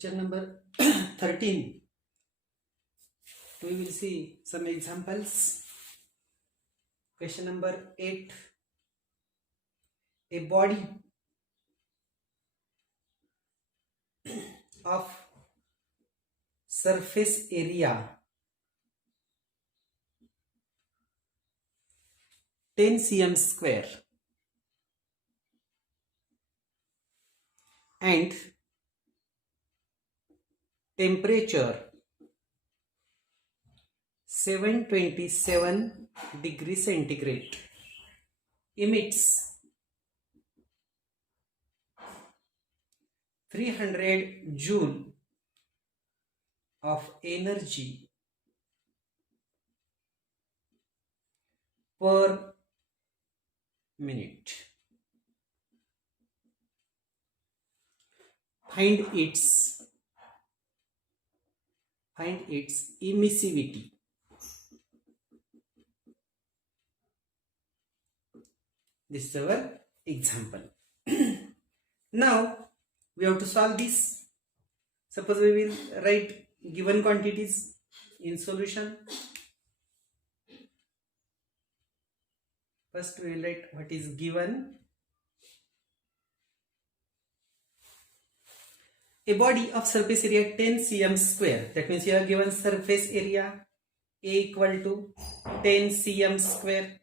Lecture number 13. We will see some examples. Question number 8. A body of surface area 10 cm square and temperature 727 degrees centigrade emits 300 joule of energy per minute. Find its emissivity. This is our example. Now we have to solve this. Suppose we will write given quantities in solution. First we will write what is given. A body of surface area 10 cm square. That means you are given surface area A equal to 10 cm square.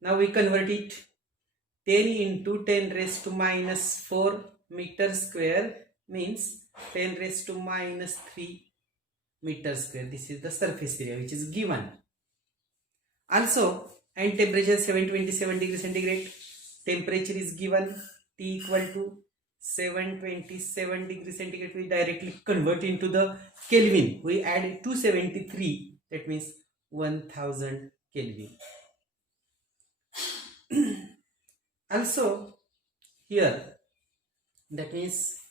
Now we convert it 10 into 10 raised to minus 4 meter square means 10 raised to minus 3 meter square. This is the surface area which is given. Also, and temperature 727 degrees centigrade. Temperature is given T equal to 727 degrees centigrade. We directly convert into the Kelvin. We add 273. That means 1000 Kelvin. Also here that means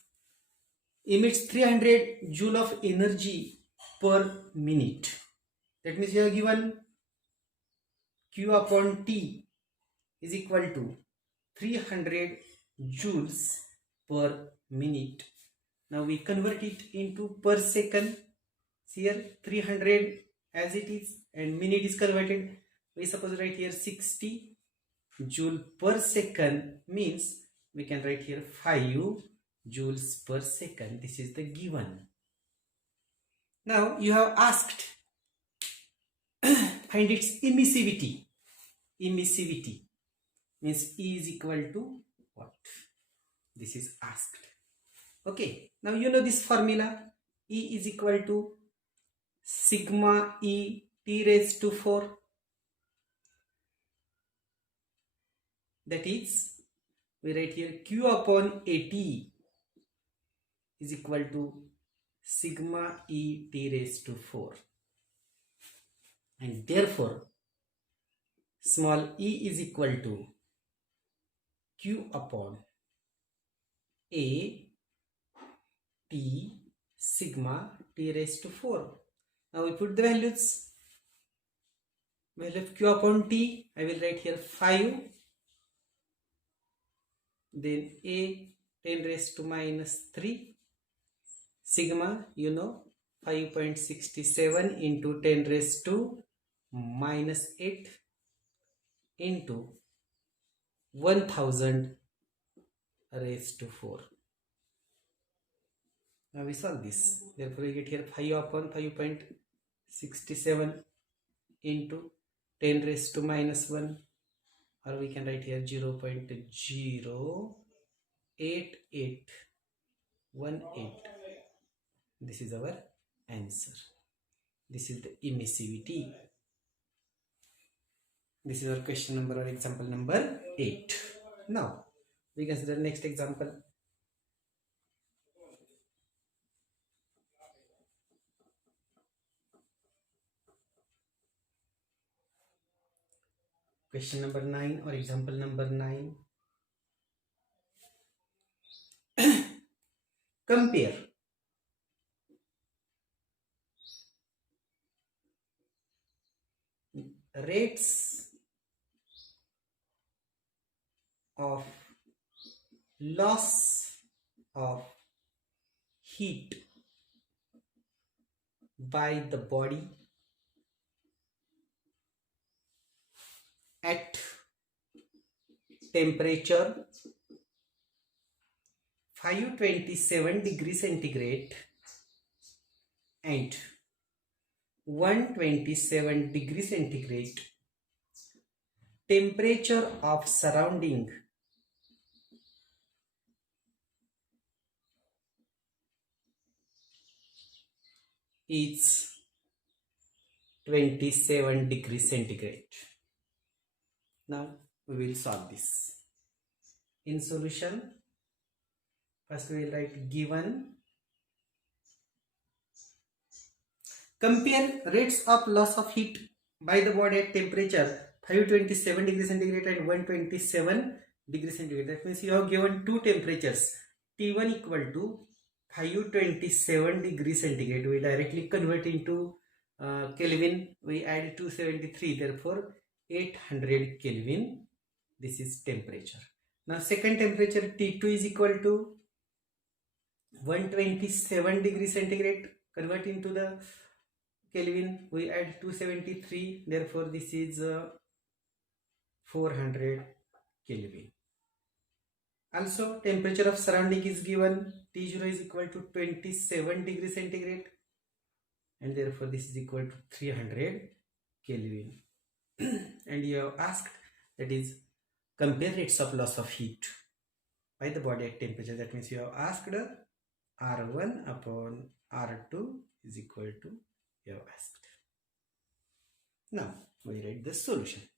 emits 300 joule of energy per minute. That means you are given Q upon T is equal to 300 joules per minute. Now we convert it into per second. Here 300 as it is and minute is converted. We suppose write here 60 joule per second means we can write here 5 joules per second. This is the given. Now you have asked find its emissivity. Emissivity means E is equal to what? This is asked. Okay, now you know this formula. E is equal to sigma E T raised to 4. That is, we write here Q upon AT is equal to sigma E T raised to 4. And therefore, small e is equal to Q upon A T sigma T raised to 4. Now we put the values. Value of Q upon T, I will write here 5. Then A 10 raised to minus 3. Sigma, you know, 5.67 into 10 raised to minus 8 into 1000 raised to 4. Now we solve this. Therefore we get here 5 upon 5.67 into 10 raised to minus 1, or we can write here 0.08818. This is our answer. This is the emissivity. This is our question number or example number 8. Now we consider next example. Question number 9 or example number 9. Compare rates of loss of heat by the body at temperature 527 degrees centigrade and 127 degrees centigrade, temperature of surrounding is 27 degrees centigrade. Now we will solve this. In solution, first we will write given. Compare rates of loss of heat by the body at temperature 527 degrees centigrade and 127 degrees centigrade. That means you have given two temperatures. T1 equal to 527 degrees centigrade. We directly convert into Kelvin. We add 273. Therefore, 800 Kelvin. This is temperature. Now, second temperature T2 is equal to 127 degrees centigrade. Convert into the Kelvin. We add 273. Therefore, this is 400 Kelvin. Also, temperature of surrounding is given. T0 is equal to 27 degrees centigrade. And therefore, this is equal to 300 Kelvin. And you have asked, that is, compare rates of loss of heat by the body at temperature. That means you have asked R1 upon R2 is equal to, you have asked. Now, we write the solution.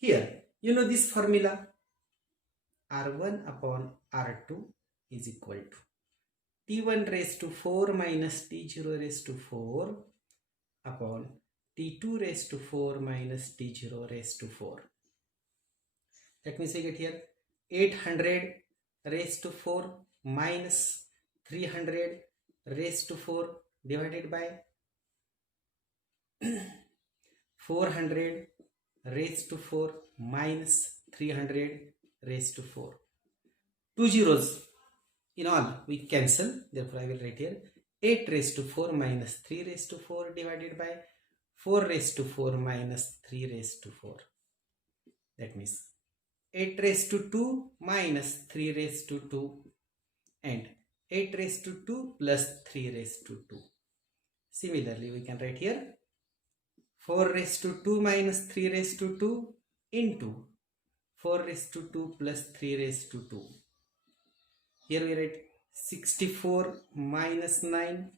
Here, you know this formula. R1 upon R2 is equal to T1 raised to 4 minus T0 raised to 4 upon T2 raised to 4 minus T0 raised to 4. That means we get here 800 raised to 4 minus 300 raised to 4 divided by 400 raised to 4 minus 300 raised to 4. Two zeros in all we cancel. Therefore, I will write here 8 raised to 4 minus 3 raised to 4 divided by 4 raised to 4 minus 3 raised to 4. That means 8 raised to 2 minus 3 raised to 2 and 8 raised to 2 plus 3 raised to 2. Similarly, we can write here 4 raised to 2 minus 3 raised to 2 into 4 raised to 2 plus 3 raised to 2. Here we write 64 minus 9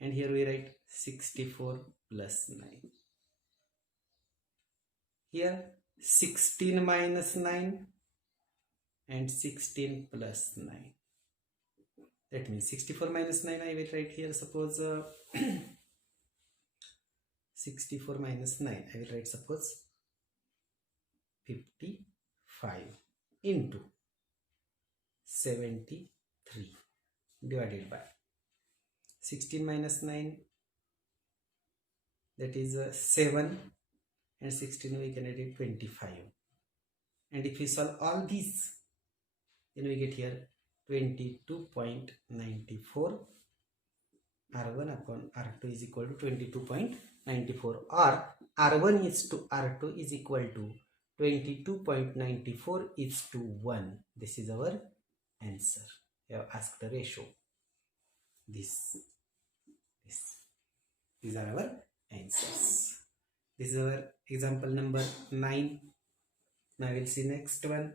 and here we write 64 plus 9. Here 16 minus 9 and 16 plus 9. That means 64 minus 9 I will write here, suppose 64 minus 9 I will write suppose 55 into 73 divided by 16 minus 9, that is 7, and 16 we can add 25. And if we solve all these, then we get here 22.94. R1 upon R2 is equal to 22.94, or R1 is to R2 is equal to 22.94 is to 1. This is our answer. You have asked the ratio. These are our answers. This is our example number 9. Now we'll see next one.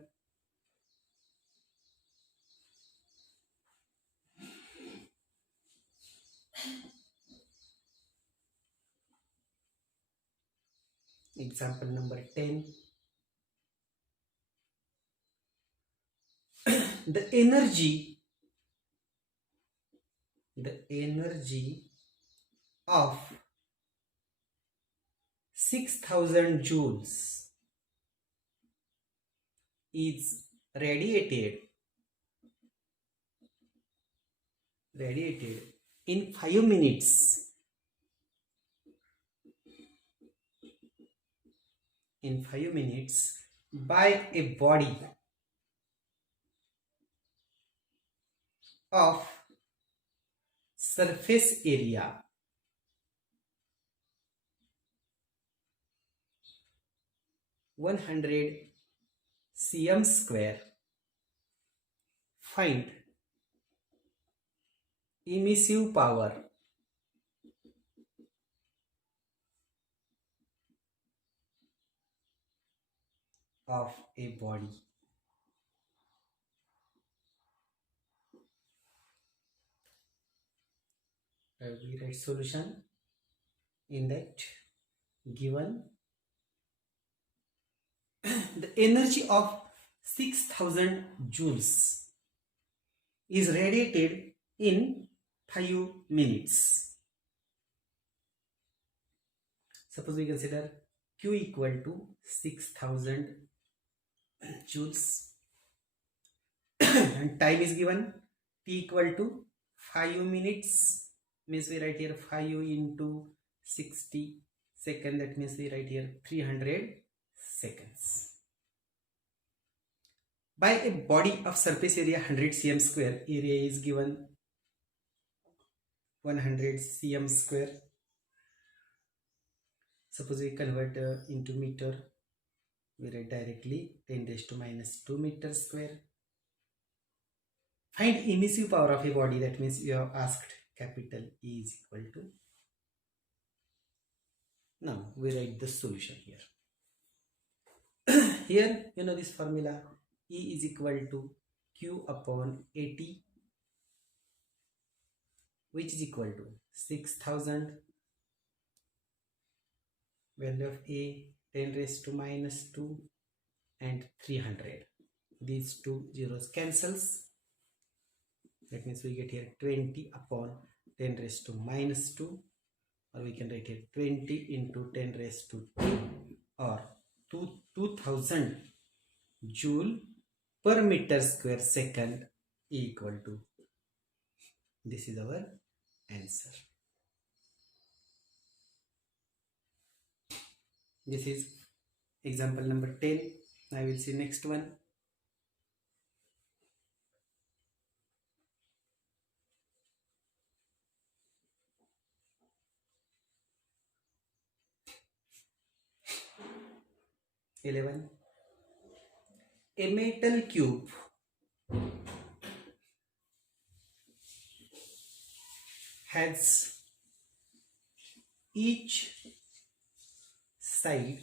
Example number 10. The energy of 6000 joules is radiated in 5 minutes by a body of surface area (100 cm square). Find emissive power of a body. We write solution in that given the energy of 6000 joules is radiated in 5 minutes. Suppose we consider Q equal to 6000 joules and time is given T equal to 5 minutes, means we write here 5 into 60 second, that means we write here 300 seconds. By a body of surface area 100 cm square, area is given 100 cm square. Suppose we convert into meter, we write directly 10 raised to minus 2 meters square. Find emissive power of a body, that means you have asked capital E is equal to. Now we write the solution here. Here you know this formula, E is equal to Q upon AT, which is equal to 6000, value of A 10 raised to minus 2 and 300. These two zeros cancels. That means we get here 20 upon 10 raised to minus 2, or we can write here 20 into 10 raised to 2, or 2000 joule per meter square second equal to. This is our answer. This is example number 10. I will see next one. (11) A metal cube has each side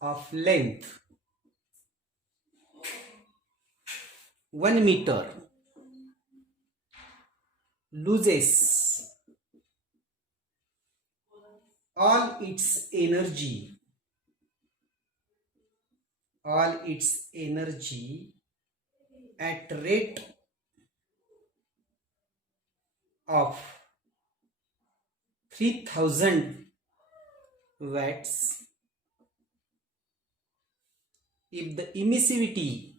of length 1 meter, loses all its energy at rate of 3000 watts if the emissivity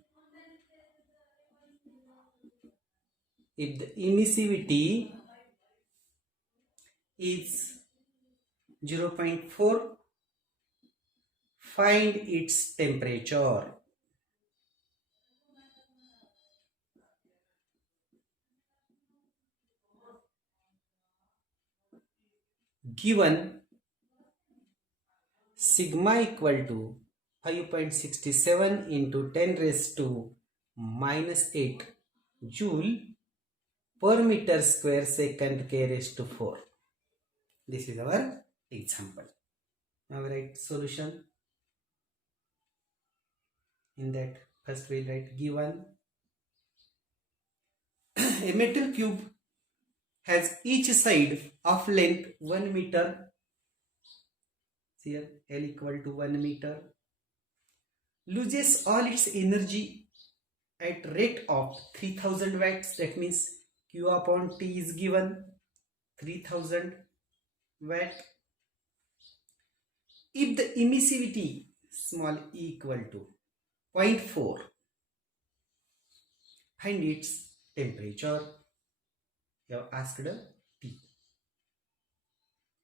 is 0.4. Find its temperature. Given sigma equal to 5.67 into 10 raised to minus 8 joule per meter square second k raised to 4. This is our example. Now we write solution. In that, first we write given a metal cube has each side of length 1 meter. Here L equal to 1 meter, loses all its energy at rate of 3000 watts. That means Q upon T is given 3000 watt. If the emissivity small e equal to 0.4, find its temperature. You have asked T.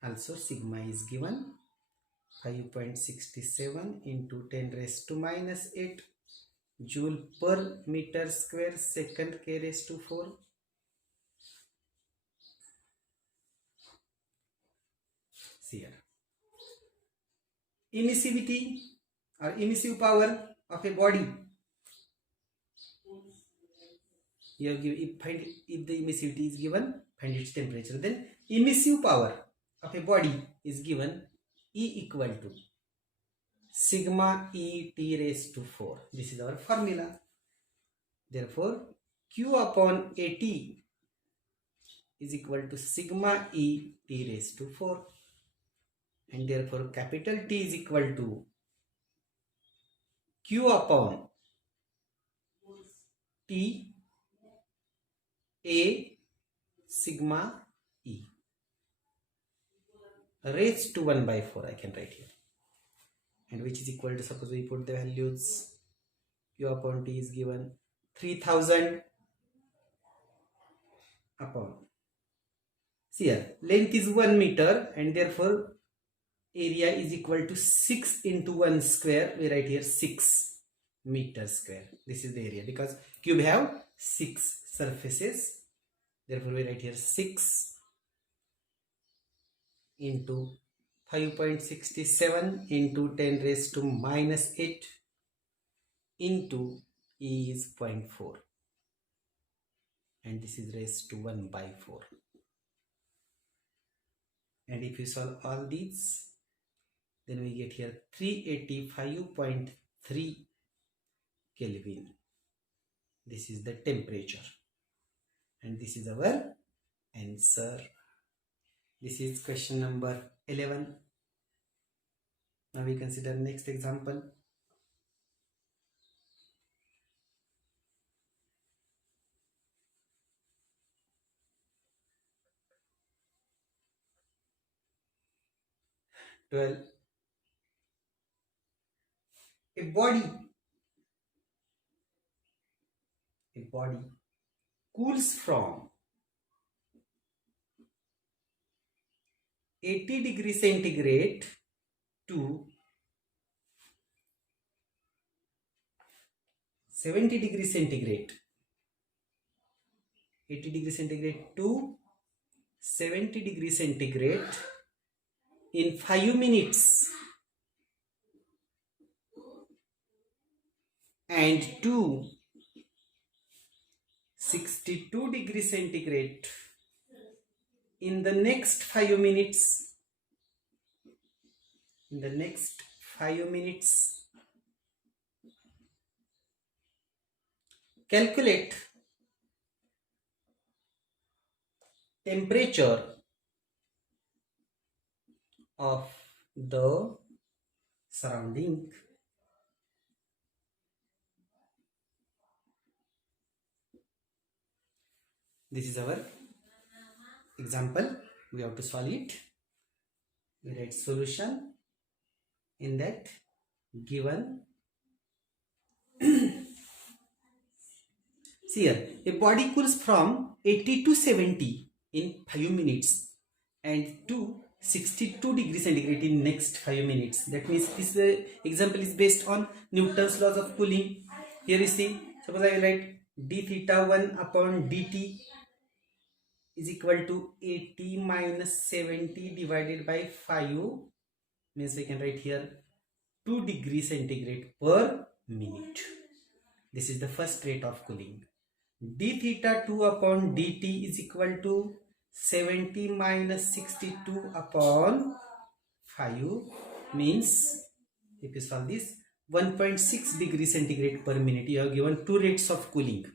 Also sigma is given 5.67 into 10 raised to minus 8 joule per meter square second k raised to 4. See here. Emissivity or emissive power of a body. Here if the emissivity is given, find its temperature. Then emissive power of a body is given E equal to sigma E T raised to 4. This is our formula. Therefore, Q upon AT is equal to sigma E T raised to 4. And therefore, capital T is equal to Q upon T A sigma E raised to 1 by 4 I can write here, and which is equal to, suppose we put the values, Q upon T is given 3000 upon, see here, length is 1 meter and therefore area is equal to 6 into 1 square. We write here 6 meter square. This is the area because cube have 6 surfaces. Therefore we write here 6 into 5.67 into 10 raised to minus 8 into E is 0.4, and this is raised to 1 by 4. And if you solve all these, then we get here 385.3 Kelvin. This is the temperature, and this is our answer. This is question number 11. Now we consider next example. A body cools from 80 degrees centigrade to 70 degrees centigrade. 80 degrees centigrade to 70 degrees centigrade in 5 minutes, and to 62 degrees centigrade in the next 5 minutes. In the next 5 minutes, calculate temperature of the surrounding. This is our example. We have to solve it. We write solution in that given. See here, a body cools from 80 to 70 in 5 minutes and to 62 degrees centigrade in next 5 minutes. That means this example is based on Newton's laws of cooling. Here you see, suppose I will write d theta 1 upon dt is equal to 80 minus 70 divided by 5, means we can write here 2 degrees centigrade per minute. This is the first rate of cooling. D theta 2 upon dt is equal to 70 minus 62 upon 5, means if you solve this 1.6 degrees centigrade per minute. You have given 2 rates of cooling.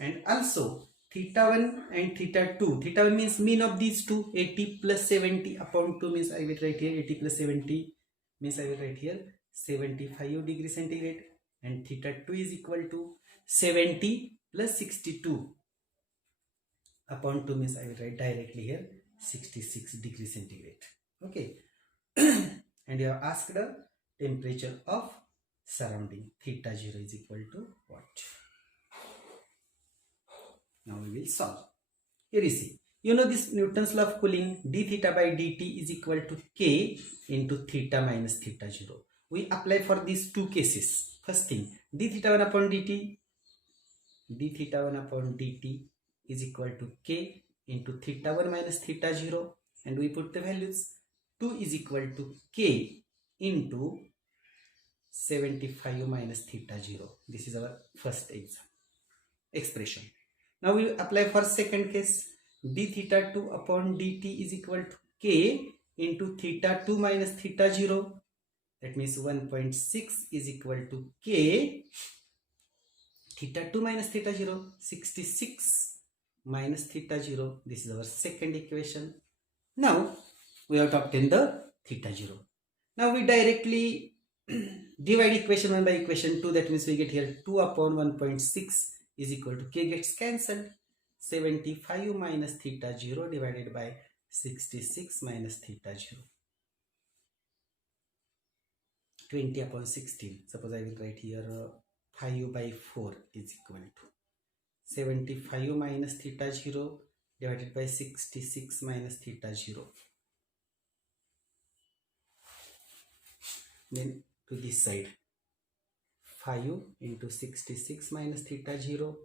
And also theta 1 and theta 2. Theta 1 means mean of these two. 80 plus 70 upon 2 means I will write here 80 plus 70 means I will write here 75 degrees centigrade. And theta 2 is equal to 70 plus 62 upon 2 means I will write directly here 66 degrees centigrade. Okay. And you have asked the temperature of surrounding. Theta 0 is equal to what? Now we will solve. Here you see, you know this Newton's law of cooling, d theta by dt is equal to k into theta minus theta 0. We apply for these two cases. first thing, d theta 1 upon dt, d theta 1 upon dt is equal to k into theta 1 minus theta 0, and we put the values. 2 is equal to k into 75 minus theta 0. This is our first expression. Now we apply for second case. D theta 2 upon dt is equal to k into theta 2 minus theta 0. That means 1.6 is equal to k theta 2 minus theta 0, 66 minus theta 0. This is our second equation. Now we have to obtain the theta 0. Now we directly divide equation 1 by equation 2. That means we get here 2 upon 1.6 is equal to k gets cancelled. 75 minus theta 0 divided by 66 minus theta 0. 20 upon 16. Suppose I will write here 5 by 4 is equal to 75 minus theta 0 divided by 66 minus theta 0. Then to this side, 5 into 66 minus theta 0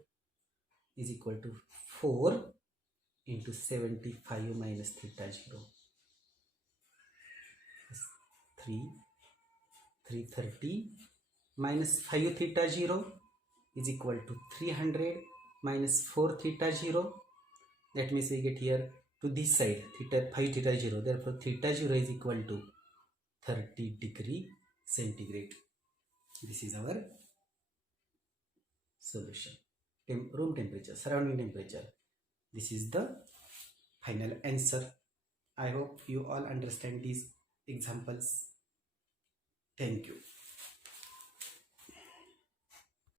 is equal to 4 into 75 minus theta 0. 330 minus 5 theta 0 is equal to 300 minus 4 theta 0. That means we get here to this side theta 5 theta 0. Therefore theta 0 is equal to 30 degree centigrade. This is our solution. Room temperature, surrounding temperature. This is the final answer. I hope you all understand these examples. Thank you.